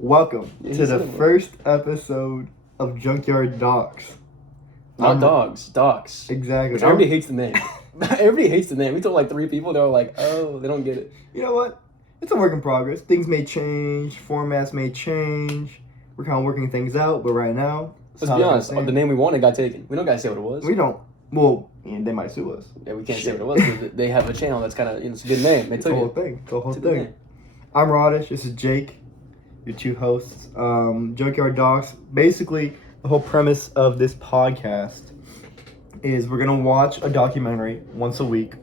Welcome to the first episode of Junkyard Docs. Not dogs, docs. Exactly. Which everybody hates the name. Everybody hates the name. We told like 3 people, they were like, oh, they don't get it. You know what? It's a work in progress. Things may change, formats may change. We're kind of working things out, but right now... Let's be honest, the name we wanted got taken. We don't gotta say what it was. We don't. Well, they might sue us. Yeah, we can't say what it was because they have a channel that's kind of, it's a good name. They took the whole thing. The whole thing. I'm Rodish. This is Jake, your 2 hosts. Junkyard Docs. Basically, the whole premise of this podcast is we're gonna watch a documentary once a week,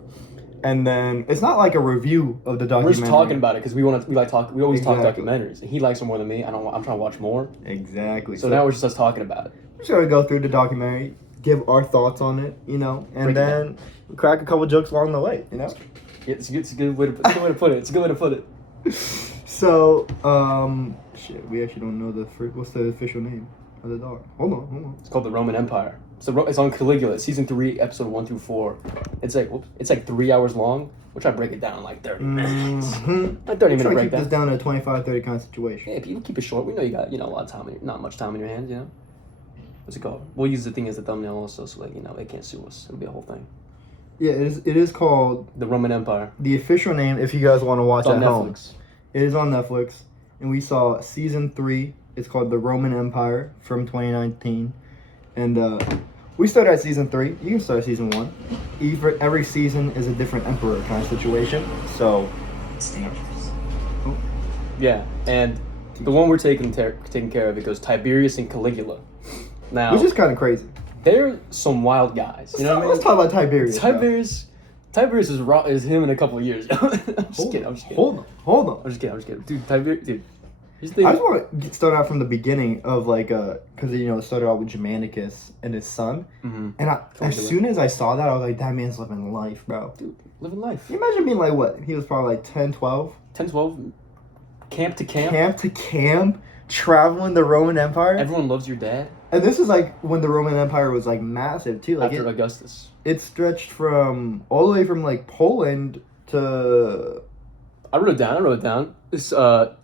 and then it's not like a review of the documentary. We're just talking about it because we always talk documentaries, and he likes them more than me. I'm trying to watch more. Exactly. So now we're just us talking about it. We're just gonna go through the documentary, give our thoughts on it, and then crack a couple jokes along the way, Yeah, it's a good way to put it. It's a good way to put it. So, we actually don't know what's the official name of the dog. Hold on. It's called the Roman Empire. It's on Caligula, season 3, episode 1 through 4. It's like 3 hours long. We'll try to break it down in like 30 minutes. Like 30 minute breakdown. Keep this down to a 25-30 kind of situation. Yeah, people keep it short. We know you got a lot of time, not much time in your hands. What's it called? We'll use the thing as a thumbnail also, so they can't sue us. It'll be a whole thing. Yeah, it is called the Roman Empire. The official name, if you guys want to watch at home. Netflix. It is on Netflix, and we saw season 3. It's called The Roman Empire from 2019, and we started at season 3. You can start at season 1. Every season is a different emperor kind of situation. So, yeah, and the one we're taking care of, it goes Tiberius and Caligula. Now, which is kind of crazy. They're some wild guys. You know what I mean? Let's talk about Tiberius. Tiberius is him in a couple of years. I'm just kidding. Hold on. I'm just kidding. Dude, Tiberius, dude. Here's the thing. I just want to start out from the beginning of because it started out with Germanicus and his son, and as soon as I saw that, I was like, that man's living life, bro. Dude, living life. Can you imagine being like what? He was probably like 10, 12? 10, 12, camp to camp. Camp to camp, traveling the Roman Empire. Everyone loves your dad. And this is like when the Roman Empire was like massive too. Like after Augustus. It stretched all the way from like Poland to... I wrote it down. It's 2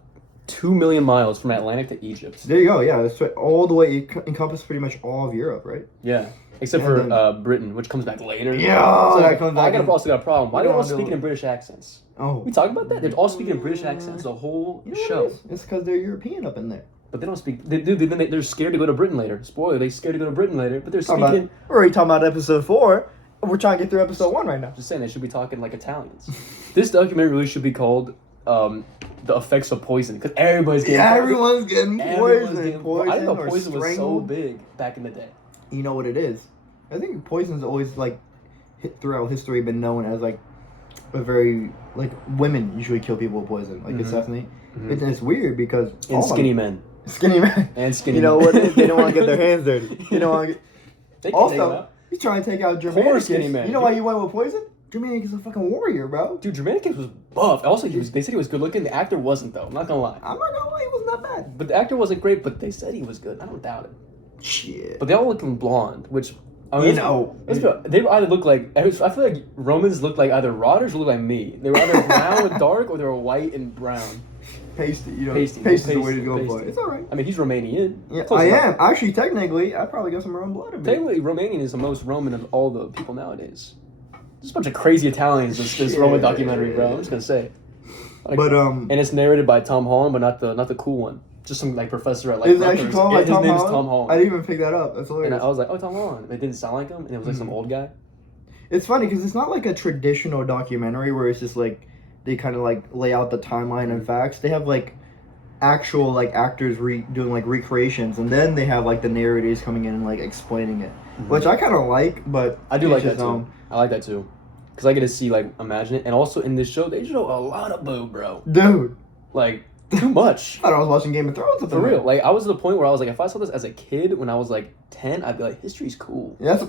million miles from Atlantic to Egypt. There you go. Yeah, it's all the way. It encompassed pretty much all of Europe, right? Yeah, except for Britain, which comes back later. Yeah, so that comes back. I also got a problem. Why are they all speaking in British accents? Oh, we talked about that. They're all speaking in British accents the whole show. It's because they're European up in there. But they don't speak. They're scared to go to Britain later. Spoiler: they're scared to go to Britain later. But they're speaking. We're already talking about episode 4. We're trying to get through episode 1 right now. Just saying, they should be talking like Italians. This documentary really should be called "The Effects of Poison" because everyone's getting poison. I didn't know poison was so big back in the day. You know what it is? I think poison's always throughout history been known as a very women usually kill people with poison, assassinate. Mm-hmm. It's weird because skinny men. You know what? They don't want to get their hands dirty. You don't want to get. Also, he's trying to take out Germanicus. Skinny man. You know why he went with poison? Germanicus is a fucking warrior, bro. Dude, Germanicus was buff. Also, they said he was good looking. The actor wasn't, though. I'm not gonna lie. I'm not gonna lie, he was not bad. But the actor wasn't great. But they said he was good. I don't doubt it. Shit. But they all look blonde, which they either look like. I feel like Romans look like either Rodders or look like me. They were either brown with dark or they were white and brown. Pasty, Pasty is the way to go for it. It's alright. I mean, he's Romanian. Yeah, I am. Actually, technically, I probably got some Roman blood in me. Technically, Romanian is the most Roman of all the people nowadays. There's a bunch of crazy Italians in this Roman documentary, bro. I'm just gonna say. And it's narrated by Tom Holland, but not the cool one. Just some professor at Is it actually called his name is Tom Holland. I didn't even pick that up. That's hilarious. And I was like, oh, Tom Holland. It didn't sound like him, and it was some old guy. It's funny because it's not like a traditional documentary where it's just they kind of lay out the timeline and facts. They have actual actors doing recreations, and then they have the narrators coming in and explaining it, which I kind of like. But I do like that too. I like that too, because I get to see imagine it, and also in this show they show a lot of boob, bro. Dude, too much. I thought I was watching Game of Thrones. For real, I was at the point where I was if I saw this as a kid when I was 10, I'd be like, history's cool. Yeah,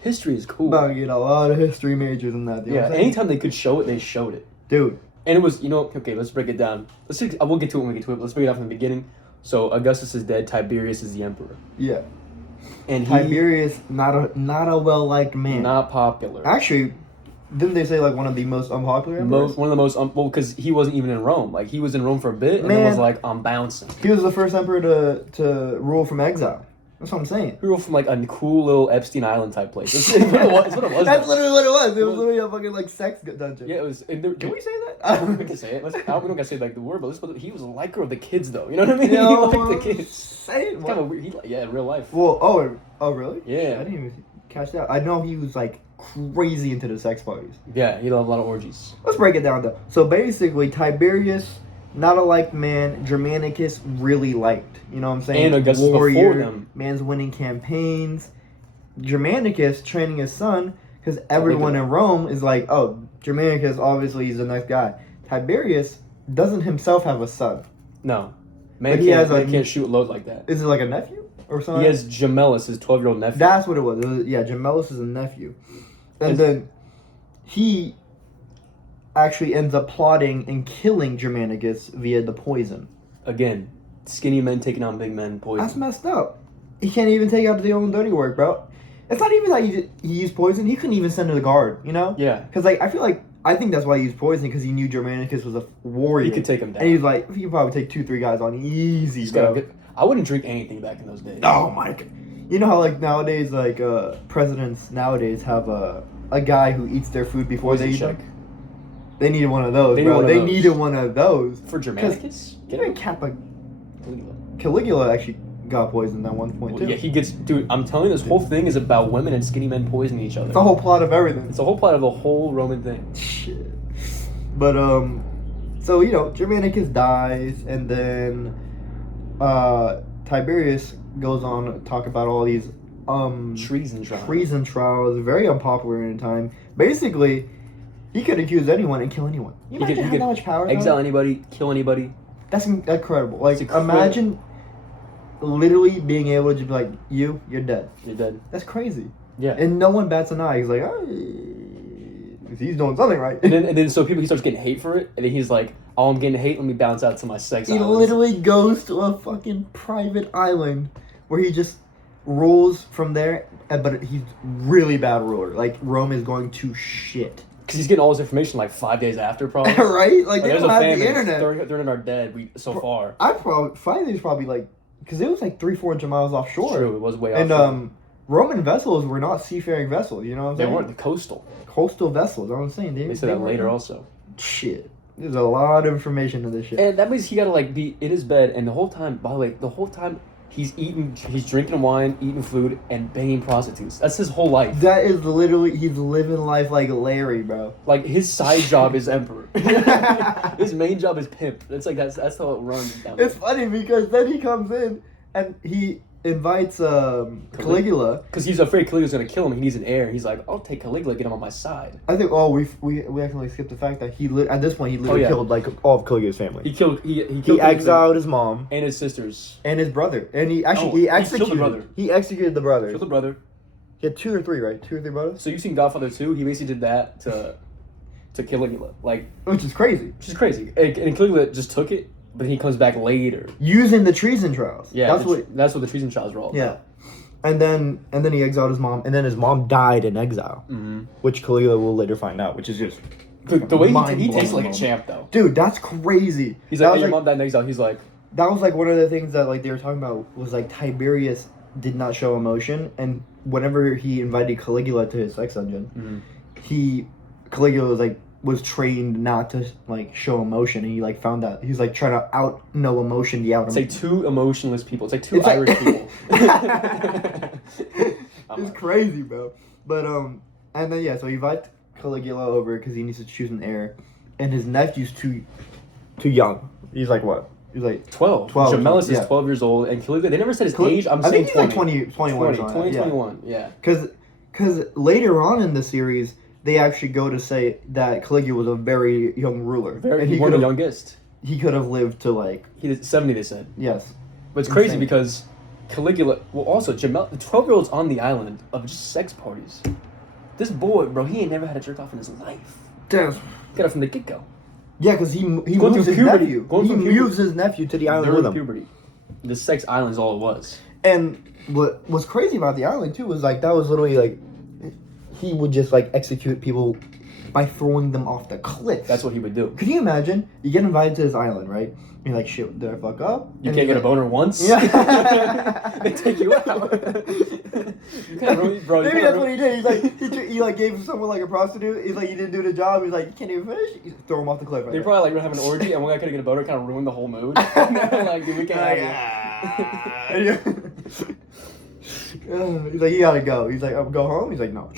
history is cool. About to get a lot of history majors in that. Anytime they could show it, they showed it, dude. And it was, okay, let's break it down. We'll get to it when we get to it, but let's break it down from the beginning. So Augustus is dead, Tiberius is the emperor. Yeah. And Tiberius, not a well-liked man. Not popular. Actually, didn't they say like one of the most unpopular emperors? One of the most well, because he wasn't even in Rome. Like he was in Rome for a bit, and then was like, I'm bouncing. He was the first emperor to rule from exile. That's what I'm saying. He ruled from like a cool little Epstein Island type place. It's what it was. That's literally what it was. It was literally a fucking like sex dungeon. Yeah, it was. Can we say that? We can say it. We don't gotta say like the word, but he was a liker of the kids, though. You know what I mean? Yo, he liked the kids. Say it. It's kind of weird. Yeah, in real life. Well, oh, really? Yeah. I didn't even catch that. I know he was like crazy into the sex parties. Yeah, he loved a lot of orgies. Let's break it down though. So basically, Tiberius, not a liked man, Germanicus really liked. You know what I'm saying? And Augustus before them. Man's winning campaigns. Germanicus training his son because everyone in Rome is like, oh, Germanicus obviously he's the next guy. Tiberius doesn't himself have a son. No, man can't shoot load like that. Is it like a nephew or something? He has Gemellus, his 12-year-old nephew. That's what it was. Gemellus is a nephew, and then he actually ends up plotting and killing Germanicus via the poison. Again, skinny men taking on big men, poison. That's messed up. He can't even take out the own dirty work, bro. It's not even that he used poison. He couldn't even send to the guard, you know? Yeah. Because, I think that's why he used poison, because he knew Germanicus was a warrior. He could take him down. And he was like, he could probably take 2-3 guys on easy, bro. I wouldn't drink anything back in those days. Oh, my God. You know how, nowadays, presidents nowadays have a guy who eats their food before they eat them? They needed one of those, bro. They needed one of those. For Germanicus? Even Caligula actually got poisoned at one point, too. Yeah, he gets... Dude, I'm telling you, this whole thing is about women and skinny men poisoning each other. It's the whole plot of everything. It's the whole plot of the whole Roman thing. Shit. But, so, Germanicus dies, and then, Tiberius goes on to talk about all these, treason trials. Treason trials, very unpopular in the time. Basically, he could accuse anyone and kill anyone. You imagine having that much power, exile anybody, kill anybody. That's incredible. Imagine literally being able to just be like, you're dead. You're dead. That's crazy. Yeah. And no one bats an eye. He's like, oh, he's doing something right. And then so he starts getting hate for it, and then he's like, oh, I'm getting hate, let me bounce out to my sex He islands. literally goes to a fucking private island where he just rules from there, but he's really bad ruler. Like, Rome is going to shit. Because he's getting all this information 5 days after, probably. Right? Like, they don't have the internet. 30 are dead so far. Finally, it's probably because it was 300-400 miles offshore. True, it was way offshore. And Roman vessels were not seafaring vessels, you know what I'm saying? They weren't, the coastal vessels, I'm saying. They said that later also. Shit. There's a lot of information in this shit. And that means he gotta be in his bed, and the whole time, by the way, he's drinking wine, eating food, and banging prostitutes. That's his whole life. That is literally, he's living life like Larry, bro. His side job is emperor. His main job is pimp. That's how it runs down there. It's funny because then he comes in and he invites Caligula. Because he's afraid Caligula's gonna kill him. He needs an heir. He's like, I'll take Caligula, get him on my side. I think we actually skipped the fact that at this point he literally killed all of Caligula's family. He killed exiled his mom and his sisters and his brother, and he executed the brother. He executed the brother. Killed the brother. He had 2 or 3, right? 2 or 3 brothers. So you've seen Godfather 2? He basically did that to Caligula, which is crazy. And Caligula just took it, but he comes back later using the treason trials. Yeah, that's what the treason trials were all about. Yeah. And then he exiled his mom, and then his mom died in exile, which Caligula will later find out, which is just the way he takes like a champ, though. Dude, that's crazy. He's like, your mom died in exile. He's like, that was one of the things that they were talking about was Tiberius did not show emotion, and whenever he invited Caligula to his sex dungeon, Caligula was trained not to show emotion, and he found that he's trying to out know emotion the out. It's 2 emotionless people. It's 2 Irish people. It's crazy, bro. But and then so he invites Caligula over because he needs to choose an heir, and his nephew's too young. He's what? He's 12. Gemellus is 12 years old, and Caligula, they never said his age. I think he's 21. 21, yeah. Because later on in the series, they actually go to say that Caligula was a very young ruler. He was the youngest. He could have lived to he did 70, they said. Yes. But it's crazy because Caligula, well, also, the 12-year-old's on the island of just sex parties. This boy, bro, he ain't never had a jerk off in his life. Damn. Got it from the get-go. Yeah, because he moves his nephew. He moves his nephew to the island with him. Puberty. The sex island is all it was. And what was crazy about the island, too, was that was literally he would just execute people by throwing them off the cliff. That's what he would do. Could you imagine? You get invited to this island, right? You're like, shit, did I fuck up? You can't get a boner once? Yeah. They take you out. You can't really, bro. Maybe that's what he did. He's like, he like gave someone like a prostitute. He's like, you didn't do the job. He's like, you can't even finish. You throw him off the cliff. Right they there. probably like have an orgy, and one guy couldn't get a boner, kind of ruined the whole mood. Like, dude, we can't have you. He's like, you gotta go. He's like, go home. He's like, no.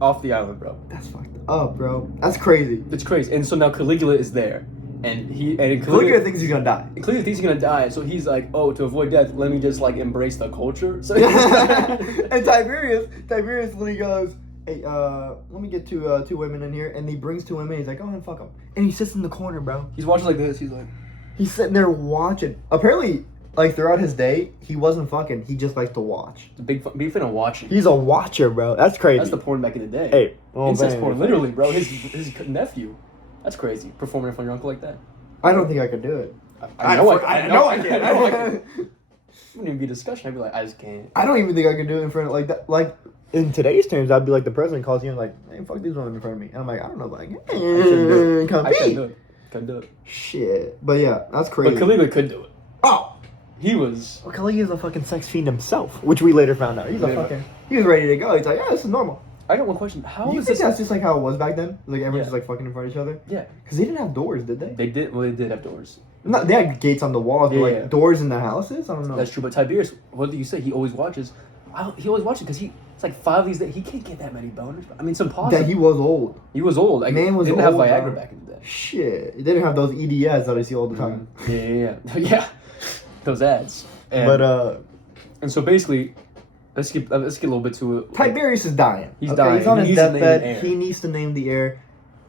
Off the island, bro. That's fucked up, bro. That's crazy. It's crazy. And so now Caligula is there. And Caligula thinks he's gonna die. Caligula thinks he's gonna die, so he's like, oh, to avoid death, let me just like embrace the culture. So and Tiberius literally goes, hey, let me get two women in here, and he brings 2 women. He's like, go ahead and fuck them, and he sits in the corner, bro. He's watching like this. He's sitting there watching. Apparently, like throughout his day, he wasn't fucking. He just likes to watch. Big fan of watching. He's a watcher, bro. That's crazy. That's the porn back in the day. Hey, incest porn, literally, bro. His nephew. That's crazy. Performing in front of your uncle like that. I don't think I could do it. I know I can. It wouldn't even be a discussion. I'd be like, I just can't. I don't even think I could do it in front of like that. Like in today's terms, I'd be like the president calls you and like, hey, fuck these women in front of me, and I'm like, I don't know, but I couldn't do it. Shit, but yeah, that's crazy. But Caligula could do it. Oh, he was. Well, Caligula's a fucking sex fiend himself, which we later found out. He was ready to go. He's like, yeah, this is normal. I got one question. How you is think this? that's just like how it was back then? Like everyone's just like fucking in front of each other? Yeah. Because they didn't have doors, did they? They did. Well, they did have doors. Not, they had gates on the walls, but like doors in the houses? I don't know. That's true. But Tiberius, what do you say? He always watches. He always watches because it's like 5 of these days. He can't get that many boners. I mean, it's impossible. That he was old. He was old. Like, Man was didn't old. Have Viagra back in the day. Shit. They didn't have those EDS that I see all the time. Yeah. Those ads. And so basically, let's get a little bit to it. Tiberius is dying. He's dying. He's on his deathbed. He needs to name the heir.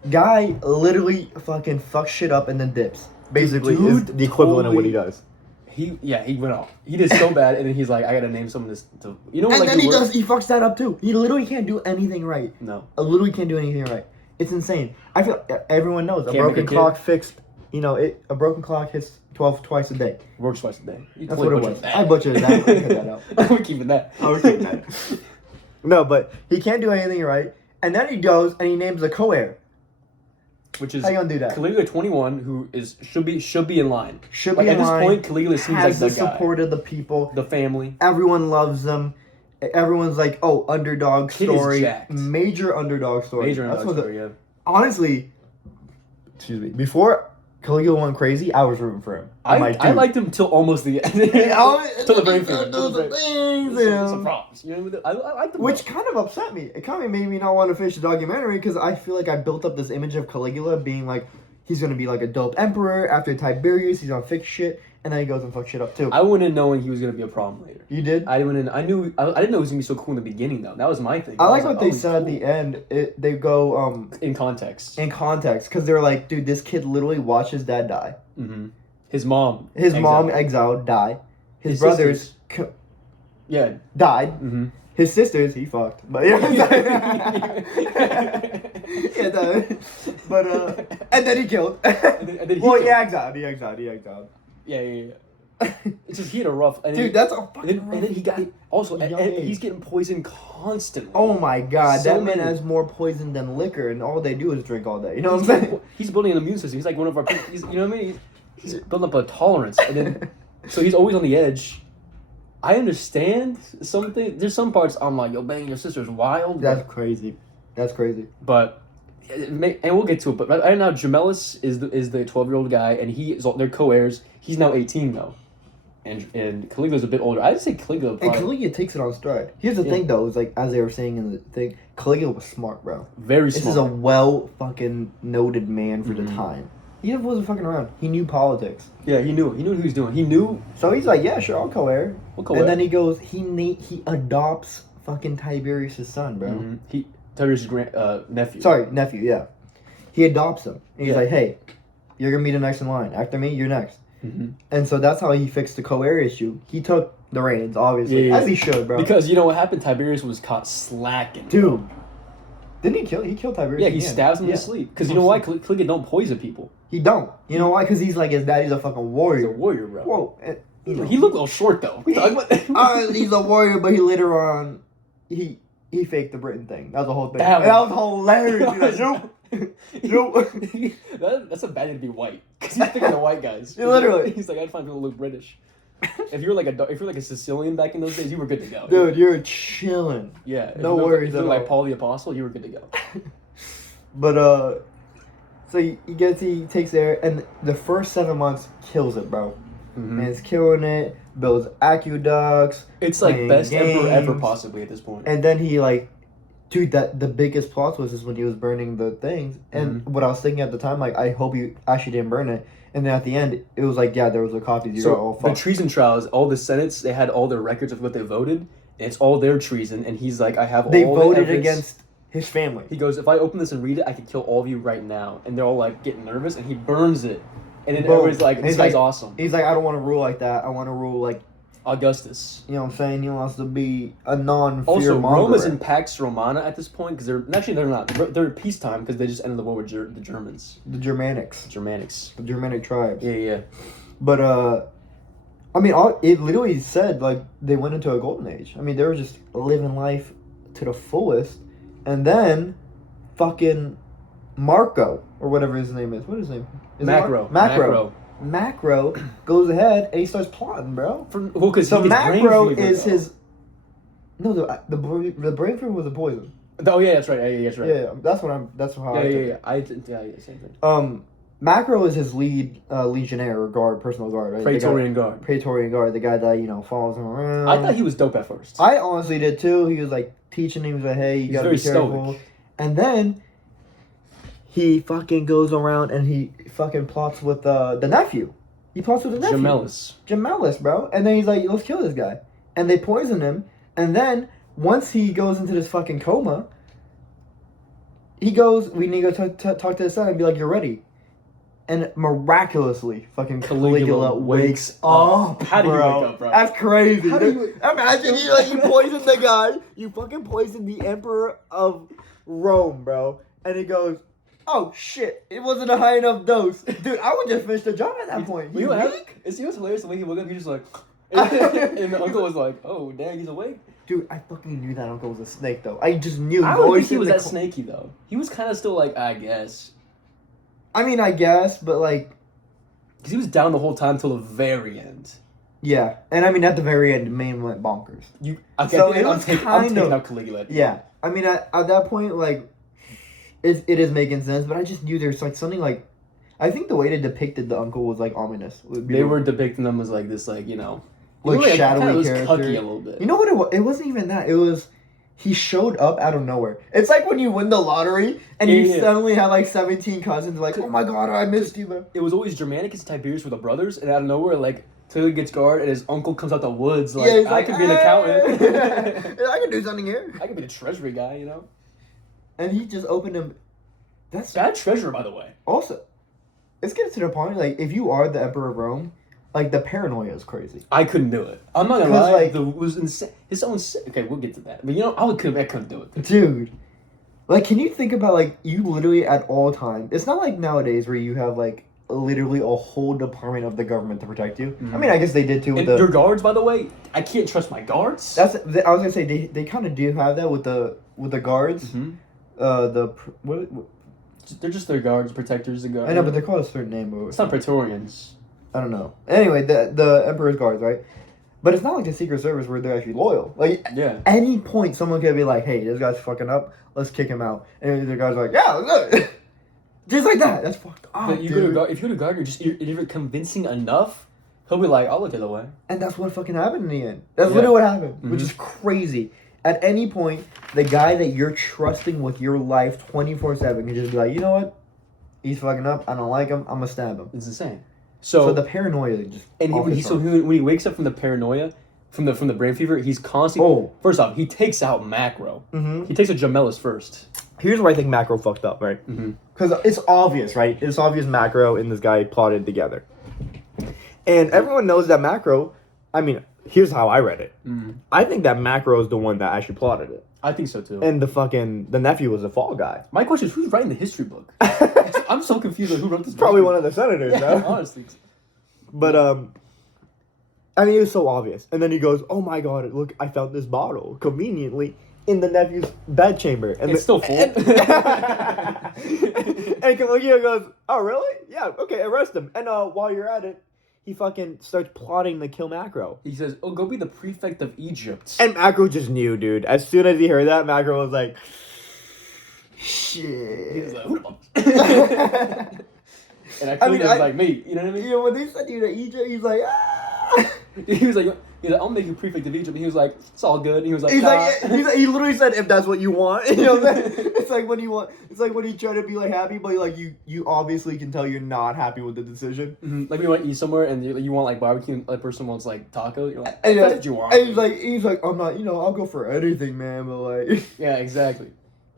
Guy literally fucking fucks shit up and then dips. Basically, is the equivalent of what he does. He went off. He did so bad, and then he's like, I gotta name someone this. You know what? And then he fucks that up too. He literally can't do anything right. No. Literally can't do anything right. It's insane. I feel everyone knows a broken clock fixed. You know, a broken clock hits 12 twice a day. Works twice a day. That's what it was. I butchered that. I cut that out. We're keeping that. We're keeping that. No, but he can't do anything right. And then he goes and he names a co-heir. Which is how you gonna do that? Caligula 21, who should be in line. Should be in line. At this point, Caligula seems like the guy. Support of the people, the family. Everyone loves them. Everyone's like, oh, underdog story, major underdog story. Yeah. Honestly, excuse me. Before Caligula went crazy, I was rooting for him. I liked him till almost the end. Till the brain fade. Some problems. You know, I liked him. Which kind of upset me. It kind of made me not want to finish the documentary because I feel like I built up this image of Caligula being like, he's going to be like a dope emperor. After Tiberius, he's going to fix shit. And then he goes and fucks shit up too. I went in knowing he was going to be a problem later. You did? I didn't know he was going to be so cool in the beginning though. That was my thing. I like what they said at the end. They go... in context. In context. Because they're like, dude, this kid literally watched his dad die. Mm-hmm. His mom exiled, die. His brothers... died. Mm-hmm. His sisters, he fucked. But yeah. And then he killed. He exiled. Yeah. It's just he had a rough. Dude, that's a fucking rough. And then he got also. And he's getting poisoned constantly. Oh my god, that man has more poison than liquor, and all they do is drink all day. You know what I'm saying? He's building an immune system. He's like one of our. You know what I mean? He's building up a tolerance, and then so he's always on the edge. I understand something. There's some parts I'm like, yo, banging your sister's wild. That's crazy. But. And we'll get to it, but right now Gemellus is the 12-year-old guy, and they're co-heirs. He's now 18 though, and Caligula's a bit older. I'd say Caligula. And Caligula takes it on stride. Here's the thing though, is like as they were saying in the thing, Caligula was smart, bro. Very smart. This is a well fucking noted man for the time. He wasn't fucking around. He knew politics. Yeah, he knew what he was doing. He knew. So he's like, yeah, sure, I'll co-heir. And then he goes, he adopts fucking Tiberius' son, bro. Mm-hmm. Tiberius' nephew. Sorry, nephew, yeah. He adopts him. And he's like, hey, you're going to be the next in line. After me, you're next. Mm-hmm. And so that's how he fixed the co-heir issue. He took the reins, obviously. As he should, bro. Because you know what happened? Tiberius was caught slacking. Dude. Didn't he kill? He killed Tiberius. Yeah, he stabs him to sleep. Because you know why? Caligula don't poison people. He don't. You know why? Because he's like his daddy's a fucking warrior. He's a warrior, bro. Whoa. He looked a little short, though. He's a warrior, but he later on... He faked the Britain thing. That was the whole thing. That was hilarious. That's a bad thing to be white. Because he's picking the white guys. Yeah, literally. He's like, I'd find people who look British. If you're like a Sicilian back in those days, you were good to go. Dude, you're chilling. Yeah. No worries If at you all. were like Paul the Apostle, you were good to go. But so he takes there, and the first 7 months kills it, bro. Mm-hmm. And it's killing it. Builds aqueducts. It's like best emperor ever games. possibly at this point. And then he like, dude, that the biggest plot was is when he was burning the things. And what I was thinking at the time, like, I hope he actually didn't burn it. And then at the end, it was like, yeah, there was a copy. So the treason trials, all the senates, they had all their records of what they voted. And it's all their treason. And he's like, I have all the evidence. They voted against his family. He goes, if I open this and read it, I could kill all of you right now. And they're all like getting nervous, and he burns it. And then everybody's like, this guy's awesome. He's like, I don't want to rule like that. I want to rule like Augustus. You know what I'm saying? He wants to be a non-fear Also, monger. Rome is in Pax Romana at this point because they're not. They're at peacetime because they just ended the war with the Germans. The Germanics. The Germanic tribes. Yeah. But I mean, it literally said like they went into a golden age. I mean, they were just living life to the fullest, and then fucking Marco or whatever his name is. What is his name? Macro goes ahead and he starts plotting, bro. Because so Macro is his. No, the brain fever was a poison. Oh yeah, that's right. Yeah, that's right. Yeah, that's what I'm. That's how. Yeah. Same thing. Macro is his lead legionnaire or guard, personal guard, right? Praetorian guard, the guy that follows him around. I thought he was dope at first. I honestly did too. He was like teaching him, he was like, "Hey, you gotta be careful." Stoic. And then he fucking goes around and he fucking plots with the nephew. He plots with the nephew. Gemellus, bro. And then he's like, let's kill this guy. And they poison him. And then once he goes into this fucking coma, we need to go talk to his son and be like, you're ready. And miraculously, fucking Caligula wakes up. How do you wake up, bro? That's crazy. Imagine you poison the guy. You fucking poison the emperor of Rome, bro. And he goes, oh shit, it wasn't a high enough dose. Dude, I would just finish the job at that point. It was hilarious the way he woke up, he just like... and the uncle was like, oh, dang, he's awake. Dude, I fucking knew that uncle was a snake, though. I just knew. I don't think he was that snaky, though. He was kind of still like, I guess. I mean, I guess, but like... Because he was down the whole time till the very end. Yeah, and I mean, at the very end, Maine went bonkers. I'm taking out Caligula. Yeah, I mean, at that point, like, it is making sense, but I just knew there's like something like... I think the way they depicted the uncle was like ominous. They were depicting them as like this, like, like shadowy character. Cucky a little bit. You know what it was? It wasn't even that. It was he showed up out of nowhere. It's like when you win the lottery and you suddenly have like 17 cousins. Like, oh my god, I missed you, man. It was always Germanicus and Tiberius were the brothers, and out of nowhere, like Tilly gets guard, and his uncle comes out the woods. Like, I could be an accountant. I could do something here. I could be the treasury guy, And he just opened him. That's bad treasurer, by the way. Also, let's get to the point. Like, if you are the emperor of Rome. Like, the paranoia is crazy. I couldn't do it. I'm not gonna lie. Like, it was insane. His own... Okay, we'll get to that. But, I couldn't do it. Dude. Like, can you think about, like, you literally at all times... It's not like nowadays where you have, like, literally a whole department of the government to protect you. Mm-hmm. I mean, I guess they did, too. With your guards, by the way, I can't trust my guards. I was gonna say, they kind of do have that with the guards. Mm-hmm. What? They're just their guards, protectors, the guards. I know, but they're called a certain name. It's not Praetorians. I don't know. Anyway, the Emperor's guards, right? But it's not like the Secret Service where they're actually loyal. Like, any point, someone could be like, hey, this guy's fucking up. Let's kick him out. And the guy's like, yeah, let's do it. Just like that. That's fucked up, but if you go to guard, you're convincing enough, he'll be like, I'll look the other way. And that's what fucking happened in the end. That's literally what happened, which is crazy. At any point, the guy that you're trusting with your life 24/7 can just be like, you know what? He's fucking up. I don't like him. I'm going to stab him. It's insane. So the paranoia just... And when he wakes up from the paranoia, from the brain fever, he's constantly... First off, he takes out Macro. Mm-hmm. He takes out Gemellus first. Here's where I think Macro fucked up, right? Because it's obvious, right? It's obvious Macro and this guy plotted together. And everyone knows that Macro... I mean, here's how I read it. Mm-hmm. I think that Macro is the one that actually plotted it. I think so, too. And the nephew was a fall guy. My question is, who's writing the history book? I'm so confused on who wrote this book. Probably one of the senators, though. Honestly. But, I mean, it was so obvious. And then he goes, oh my god, look, I found this bottle. Conveniently, in the nephew's bedchamber. And it's still full. And Caligula goes, oh, really? Yeah, okay, arrest him. And while you're at it, he fucking starts plotting to kill Macro. He says, oh, go be the prefect of Egypt. And Macro just knew, dude. As soon as he heard that, Macro was like, shit. He was like, who the fuck? And I was like, me. You know what I mean? You know, when they sent you to Egypt, he's like, ah. He was like, I'll make you prefect of Egypt. And he was like, it's all good. And he was like, he's nah. like, he literally said, if that's what you want. You know what I'm saying? It's like when you try to be like happy, but like you obviously can tell you're not happy with the decision. Mm-hmm. Like we want to eat somewhere and you want like barbecue and the person wants like taco. You're like, and, that's what you want. And he's like, I'm not, I'll go for anything, man. But like, yeah, exactly.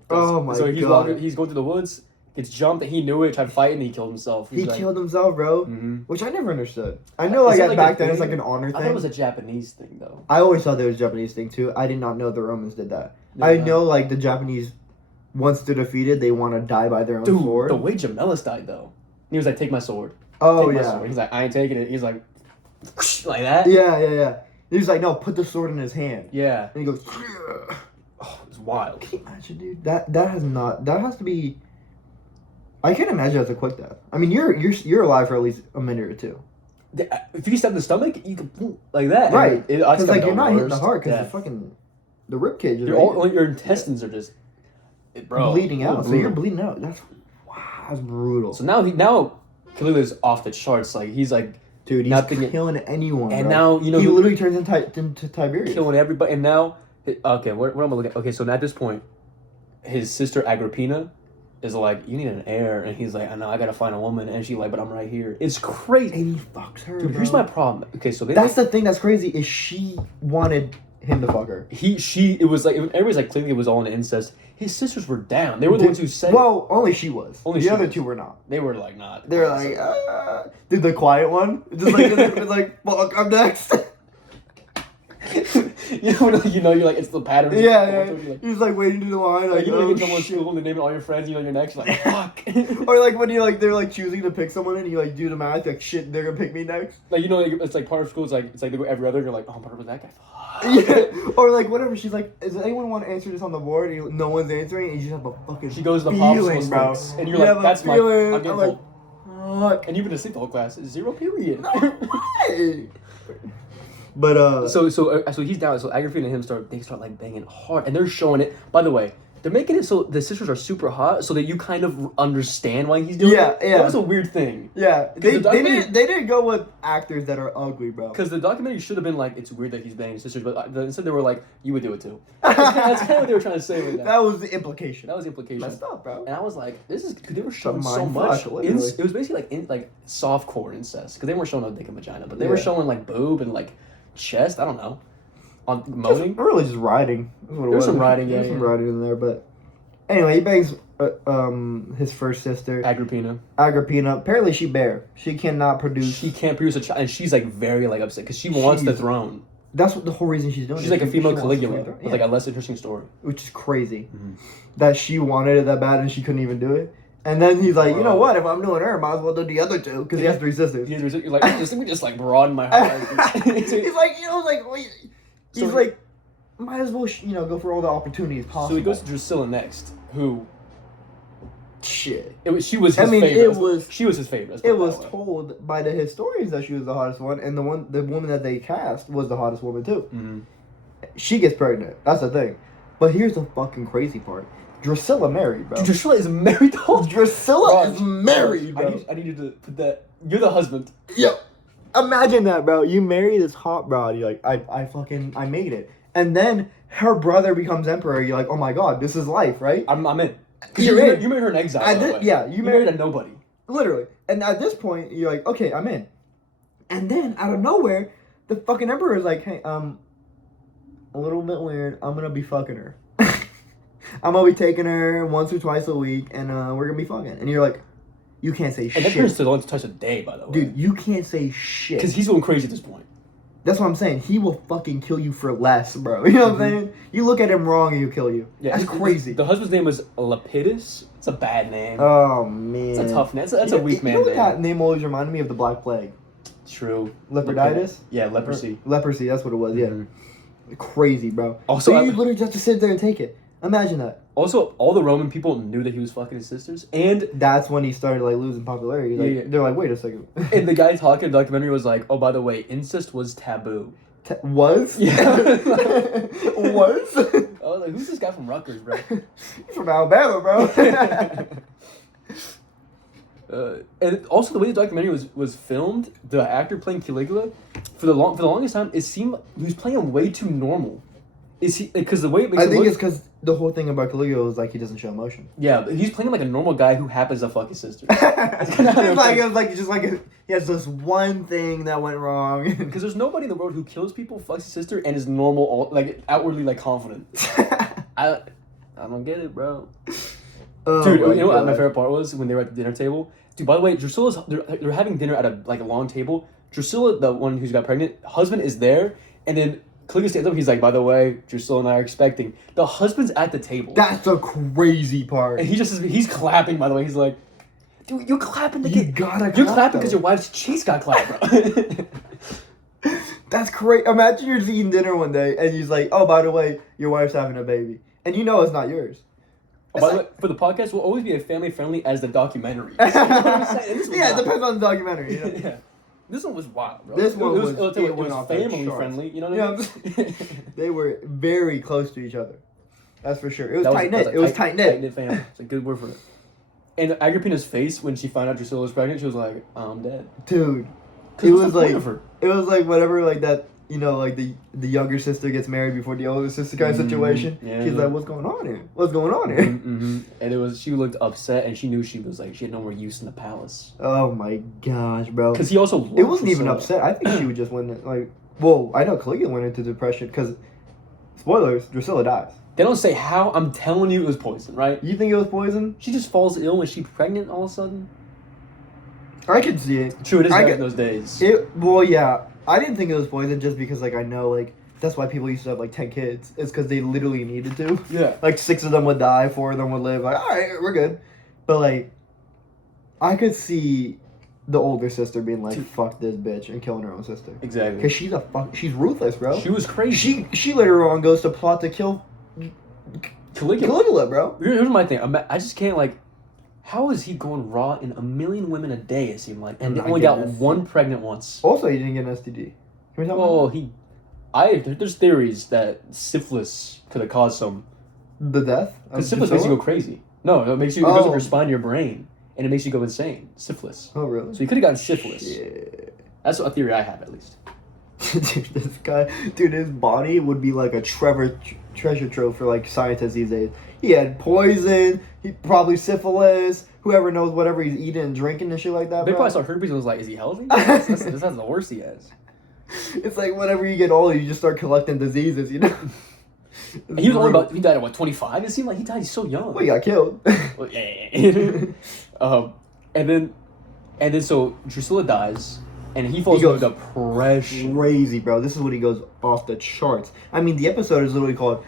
Oh my god. So he's going through the woods. Gets jumped and he knew it, tried fighting, and he killed himself. He killed himself, bro. Mm-hmm. Which I never understood. I know like back then it's like an honor thing. I thought it was a Japanese thing though. I always thought there was a Japanese thing too. I did not know the Romans did that. I know like the Japanese, once they're defeated, they want to die by their own sword. The way Gemellus died though. He was like, take my sword. Oh, take yeah. my sword. He's like, I ain't taking it. He's like, like that. Yeah. He's like, no, put the sword in his hand. Yeah. And he goes, oh, it's wild. Can you imagine, dude? That has to be. I can't imagine that's a quick death. I mean, you're alive for at least a minute or two. If you stab in the stomach, you can like that. Right. Because like you're not hitting the heart because the rib cage is your intestines are just bleeding out. So you're bleeding out. That's brutal. So now Caligula's off the charts. Like he's like, dude, he's killing anyone. And bro. now he literally turns into Tiberius, killing everybody. And now, okay, what am I looking at? Okay, so at this point, his sister Agrippina is like, you need an heir, and he's like, I know, I gotta find a woman, and she's like, but I'm right here. It's crazy. And he fucks her. Dude, bro. here's my problem. Okay, so that's the thing that's crazy is she wanted him to fuck her. It was like everybody's like clearly it was all an incest. His sisters were down. They were the ones who said. Well, only she was. The other two were not. They were like not. They were like, dude, the quiet one, just like it's like, fuck, I'm next. you're like it's the pattern. Yeah. He's like waiting to the line, like you get someone's school and they name it all your friends. You're next. You're like fuck. Or like when they're like choosing to pick someone and you like do the math, like shit, they're gonna pick me next. Like it's like part of school. It's like they go every other. You're like, oh, I'm part of that guy. Yeah. Or like whatever. She's like, does anyone want to answer this on the board? And no one's answering. And you just have a fucking. She goes to the feeling, bro. And you're like, that's my. I'm getting like, fuck. And you've been asleep the whole class. 0 period. No way. But so he's down. So Agrippina and him they start like banging hard, and they're showing it. By the way, they're making it so the sisters are super hot, so that you kind of understand why he's doing it. Yeah. That was a weird thing. Yeah, they didn't go with actors that are ugly, bro. Because the documentary should have been like, it's weird that he's banging sisters, but instead they were like, you would do it too. That's kind of what they were trying to say with that. That was the implication. Messed up, bro. And I was like, this is because they were showing so much. It was basically like softcore incest because they weren't showing no dick and vagina, but they were showing like boob and like chest. I don't know. On moaning. Really just riding. There's some riding. Yeah, there's some riding in there, but anyway, he bangs his first sister Agrippina. Apparently she bare. She cannot produce. She can't produce a child, and she's like very like upset because she wants the throne. That's what the whole reason she's doing. She's like a female Caligula with like a less interesting story, which is crazy. Mm-hmm. That she wanted it that bad and she couldn't even do it. And then he's like, you know what? If I'm doing her, I might as well do the other two because he has 3 sisters. You're like, let me just like broaden my heart. He's like, he's like, might as well, go for all the opportunities possible. So he goes to Drusilla next, who. Shit. She was his favorite. She was his favorite. It was told by the historians that she was the hottest one, and the woman that they cast was the hottest woman too. Mm-hmm. She gets pregnant. That's the thing. But here's the fucking crazy part. Drusilla married, bro. Drusilla is married, though? Drusilla is married, bro. I need you to put that. You're the husband. Yep. Imagine that, bro. You marry this hot broad. You're like, I made it. And then her brother becomes emperor. You're like, oh my god, this is life, right? I'm in. Because you married her in exile. You married a nobody. Literally. And at this point, you're like, okay, I'm in. And then out of nowhere, the fucking emperor is like, hey, a little bit weird. I'm gonna be fucking her. I'm gonna be taking her once or twice a week, and we're gonna be fucking. And you're like, you can't say shit. And that turns to once or twice a day, by the way. Dude, you can't say shit. Because he's going crazy at this point. That's what I'm saying. He will fucking kill you for less, bro. You know what I'm saying? You look at him wrong and he'll kill you. Yeah, that's crazy. The husband's name was Lepidus. It's a bad name. Oh, man. It's a tough name. That's a weak man name. That name always reminded me of the Black Plague. True. Leoparditis? Yeah, leprosy. Leprosy, that's what it was, yeah. Mm-hmm. Crazy, bro. Also, so you literally just have to sit there and take it. Imagine that. Also, all the Roman people knew that he was fucking his sisters, and that's when he started like losing popularity. Like, yeah. They're like, wait a second. And the guy talking in the documentary was like, oh, by the way, incest was taboo. Was? Yeah. Was? I was like, who's this guy from Rutgers, bro? He's from Alabama, bro. And also the way the documentary was filmed, the actor playing Caligula, for the longest time, it seemed he was playing way too normal. Is he? Because the way it makes I think it's because the whole thing about Caligula is like he doesn't show emotion. Yeah, but he's playing like a normal guy who happens to fuck his sister. He has this one thing that went wrong. Because there's nobody in the world who kills people, fucks his sister, and is normal, like outwardly like confident. I don't get it, bro. Oh, dude, you know what my favorite part was when they were at the dinner table. Dude, by the way, they're having dinner at a long table. Drusilla, the one who's got pregnant, husband is there, and then Caligula stands up. He's like, by the way, Drusilla and I are expecting. The husband's at the table. That's the crazy part. And he's clapping. By the way, he's like, dude, you're clapping you're clapping because your wife's cheeks got clapped, bro. That's great. Imagine you're eating dinner one day and he's like, oh, by the way, your wife's having a baby, and you know it's not yours. Oh, by the way, for the podcast, we'll always be as family friendly as the documentary. You know what I'm saying? Yeah, it depends on the documentary. You know? Yeah. This one was wild, bro. This one was family friendly. You know what I mean? They were very close to each other. That's for sure. It was tight knit. It was tight knit. Tight knit family. It's a good word for it. And Agrippina's face when she found out Drusilla was pregnant, she was like, I'm dead. Dude, it was like whatever, like that. You know, like the younger sister gets married before the older sister kind of situation. Yeah. She's like, what's going on here? What's going on here? Mm-hmm. And she looked upset, and she knew she was like, she had no more use in the palace. Oh my gosh, bro. Because he also it wasn't even upset. I think she would just went like, well, I know Caligula went into depression because, spoilers, Drusilla dies. They don't say how. I'm telling you, it was poison, right? You think it was poison? She just falls ill when she's pregnant all of a sudden. I could see it. True, it is back in those days. Well, yeah. I didn't think it was poison just because, like, I know, like, that's why people used to have, like, 10 kids. It's because they literally needed to. Yeah. Like, 6 of them would die, 4 of them would live. Like, all right, we're good. But, like, I could see the older sister being like, fuck this bitch, and killing her own sister. Exactly. Because she's ruthless, bro. She was crazy. She later on goes to plot to kill Caligula, bro. Here's my thing. I just can't, like, how is he going raw in 1 million women a day, it seemed like, and they only got one pregnant once? Also, he didn't get an STD. Can we talk about that? There's theories that syphilis could have caused some... The death? Because syphilis makes you go crazy. No, it makes you... It goes up your spine to your brain, and it makes you go insane. Syphilis. Oh, really? So he could have gotten syphilis. Shit. That's a theory I have, at least. Dude, his body would be like a treasure trove for, like, scientists these days. He had poison, probably syphilis, whoever knows whatever he's eating and drinking and shit like that, They bro. probably saw herpes and was like, is he healthy? That's the worst he has. It's like whenever you get older, you just start collecting diseases, you know? And he was he died at, what, 25? It seemed like he died so young. Well, he got killed. Well, yeah. And then so Drusilla dies, and he falls into depression. Crazy, bro. This is when he goes off the charts. I mean, the episode is literally called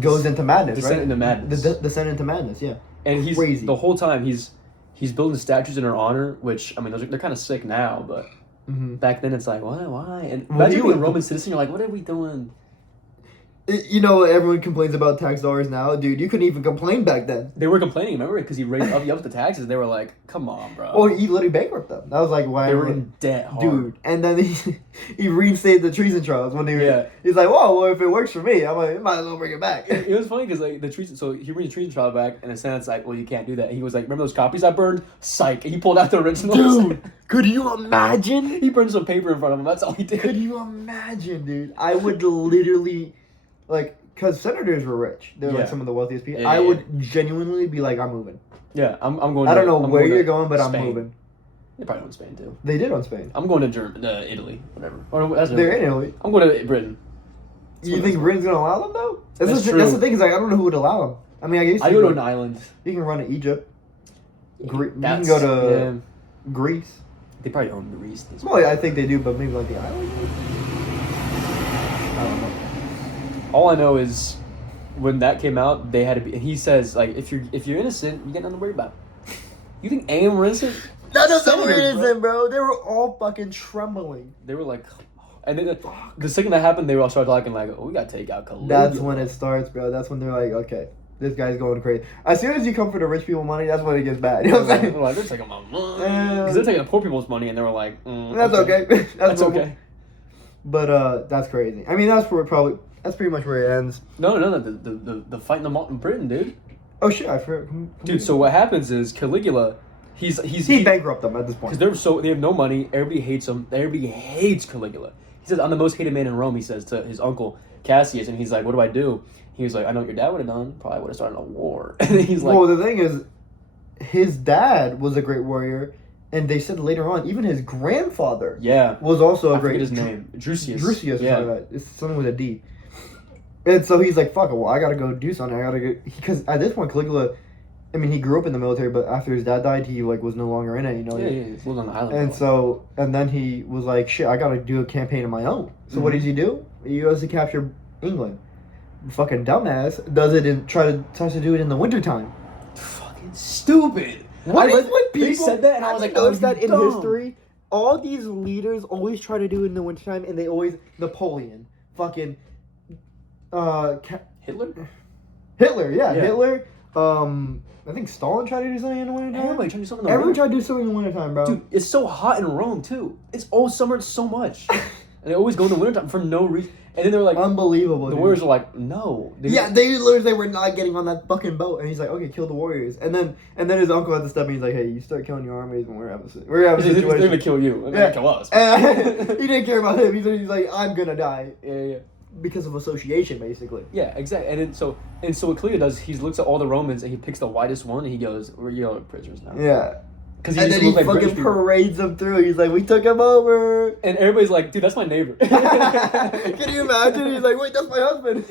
Goes into Madness, Descent right? into Madness. Descent into Madness, yeah. And he's crazy. The whole time he's building statues in her honor, which, I mean, they're kind of sick now, but back then it's like, why? And imagine being a Roman citizen, you're like, what are we doing? You know, everyone complains about tax dollars now. Dude, you couldn't even complain back then. They were complaining, remember? Because he raised up the taxes. They were like, come on, bro. Or he literally bankrupted them. That was like why they were in debt hard. Dude, and then he reinstated the treason trials when they were, he's like, whoa, well, if it works for me, I'm like, might as well bring it back. It was funny because, like, the treason, so he brings the treason trial back, and the Senate's like, well, you can't do that. And he was like, remember those copies I burned? Psych. And he pulled out the originals. Dude, could you imagine? He burned some paper in front of him. That's all he did. Could you imagine, dude? I would literally, like, because senators were rich. They're like some of the wealthiest people. I would genuinely be like, I'm moving. Yeah, I'm going. I don't know where you're going, but Spain. I'm moving. They probably own Spain too. They did own Spain. I'm going to Italy, whatever. They're in Italy. I'm going to Britain. You think Britain's gonna allow them though? That's the thing. Is like I don't know who would allow them. I mean, I guess I go to an island. You can run to Egypt. You can go to Greece. They probably own Greece. Well, I think they do, but maybe like the island. I don't know. All I know is, when that came out, they had to be. He says, like, if you're innocent, you got nothing to worry about. You think any were innocent? None of them were innocent, bro. They were all fucking trembling. They were like, And then the second that happened, they all started talking like, "Oh, we gotta take out Caligula." That's when it starts, bro. That's when they're like, okay, this guy's going crazy. As soon as you come for the rich people money, that's when it gets bad. You know what I'm saying? Like, they're taking my money. Because they're taking the poor people's money, and they were like, that's okay. That's okay. But that's crazy. I mean, that's pretty much where it ends. No, the fight in the mountain in Britain, dude. Oh shit, I forgot. Dude, so what happens is Caligula, he bankrupt them at this point because they have no money. Everybody hates him. Everybody hates Caligula. He says, "I'm the most hated man in Rome." He says to his uncle Cassius, and he's like, "What do I do?" He was like, "I know what your dad would have done. Probably would have started a war." And then he's like, "Well, the thing is, his dad was a great warrior." And they said later on, even his grandfather was also a great... I forget his name. Drusius. Drusius, yeah. It's something with a D. And so he's like, fuck it, well, I gotta go do something. I gotta go... Because at this point, Caligula, I mean, he grew up in the military, but after his dad died, he, like, was no longer in it, you know? Yeah, he lived on the island. And so... And then he was like, shit, I gotta do a campaign of my own. So what does he do? He goes to capture England. Fucking dumbass tries to do it in the wintertime. Fucking stupid. When people they said that, and I was like, noticed that in history, all these leaders always try to do it in the wintertime, and they always Napoleon, fucking, Hitler, yeah, Hitler. I think Stalin tried to do something in the wintertime. Everybody tried to do something. Everyone tried to do something in the wintertime, bro. Dude, it's so hot in Rome too. It's all summer so much, and they always go in the wintertime for no reason. And then they're like, unbelievable. The Warriors are like, no. They were not getting on that fucking boat, and he's like, okay, kill the Warriors. And then his uncle had to step in. He's like, hey, you start killing your armies, and we're having a situation. They're gonna kill you. They're gonna kill us. He didn't care about him. He's like, I'm gonna die. Yeah. Because of association, basically. Yeah, exactly. And so what Cleo does, he looks at all the Romans and he picks the whitest one and he goes, "We're all prisoners now." Yeah. And then he fucking parades them through. He's like, "We took him over." And everybody's like, "Dude, that's my neighbor." Can you imagine? He's like, "Wait, that's my husband."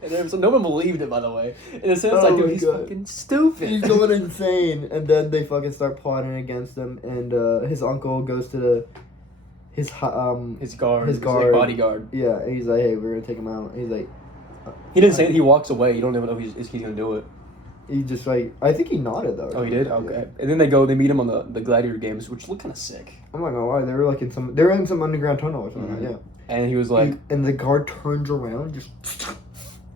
And so no one believed it, by the way. In a sense, like, dude, he's fucking stupid. He's going insane. And then they fucking start plotting against him. And his uncle goes to his guard, like bodyguard. Yeah, and he's like, "Hey, we're gonna take him out." He's like, he didn't say it. He walks away. You don't even know if he's gonna do it. He just like, I think he nodded though. Oh, he did? Okay. Yeah. And then they meet him on the gladiator games, which look kind of sick. I'm not gonna lie, they were in some underground tunnel or something. Yeah. And he was like, and the guard turns around, just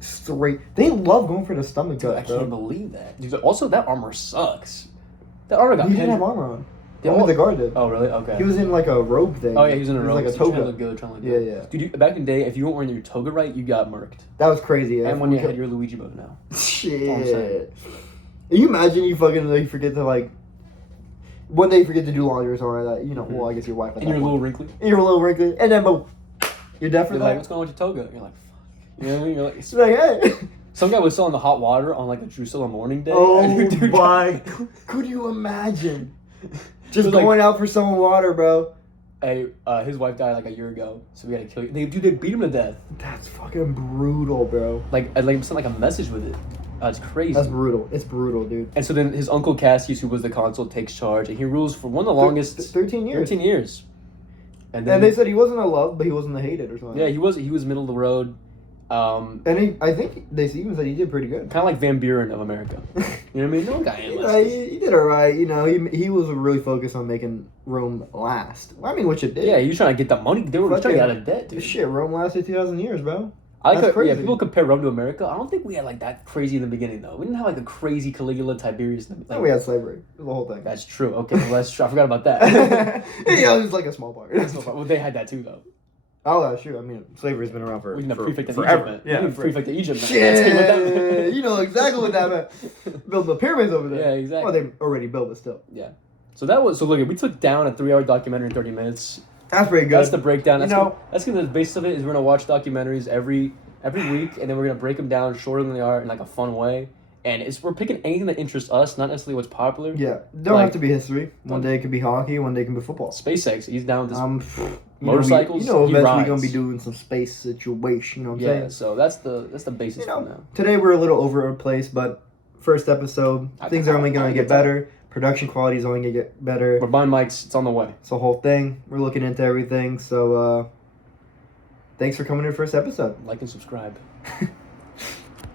straight. They love going for the stomach. Dude, I can't believe that. Dude, also, that armor sucks. That armor got. He didn't have armor on. Only the guard did. Oh, really? Okay. He was in like a robe thing. Oh yeah, he was in a robe. Like a toga. Trying to look good. Yeah. Dude, back in the day, if you weren't wearing your toga right, you got murked. That was crazy. And when you had your Luigi mode now. Shit. Can you imagine you fucking forget to one day you forget to do laundry or something like that? You know, well, I guess your wife. And you're a little wrinkly. And then boom, you're definitely like, what's going on with your toga? You're like, fuck. You know what I mean? You're like, hey. Some guy was selling the hot water on like a Drusilla morning day. Oh my! Could you imagine? Just going out for some water, bro. Hey, his wife died like a year ago, so we had to kill you. They beat him to death. That's fucking brutal, bro. Like sent like a message with it. It's crazy. That's brutal. It's brutal, dude. And so then his uncle Cassius, who was the consul, takes charge, and he rules for one of the longest 13 years. 13 years. And they said he wasn't a loved, but he wasn't a hated or something. Yeah, he was middle of the road. And I think they even said he did pretty good. Kind of like Van Buren of America. You know what I mean? No guy he did alright. You know, he was really focused on making Rome last. I mean, which it did. Yeah, he was trying to get the money. They were trying to get out of debt, dude. Shit, Rome lasted 2,000 years, bro. That's crazy. Yeah, people compare Rome to America. I don't think we had like that crazy in the beginning, though. We didn't have like the crazy Caligula, Tiberius. No, we had slavery. The whole thing. That's true. Okay, well, that's true. I forgot about that. Yeah, it was like a small part. Well, they had that too, though. Oh, that's true. I mean, slavery's been around for forever. Yeah, prefect to Egypt. Shit, you know exactly what that meant. Building the pyramids over there. Yeah, exactly. Well, they already built it still. Yeah. So look, we took down a 3-hour documentary in 30 minutes. That's pretty good. That's the breakdown. That's gonna the basis of it is we're gonna watch documentaries every week, and then we're gonna break them down shorter than they are in like a fun way. And we're picking anything that interests us, not necessarily what's popular. Yeah, don't have to be history. One day it could be hockey. One day it can be football. SpaceX, he's down with this. Motorcycles. Eventually we're gonna be doing some space situation. You know what I'm saying? Yeah. So that's the basis for now. Today we're a little over our place, but first episode, things are only gonna get better. Production quality is only gonna get better. We're buying mics. It's on the way. It's a whole thing. We're looking into everything. So, thanks for coming to the first episode. Like and subscribe.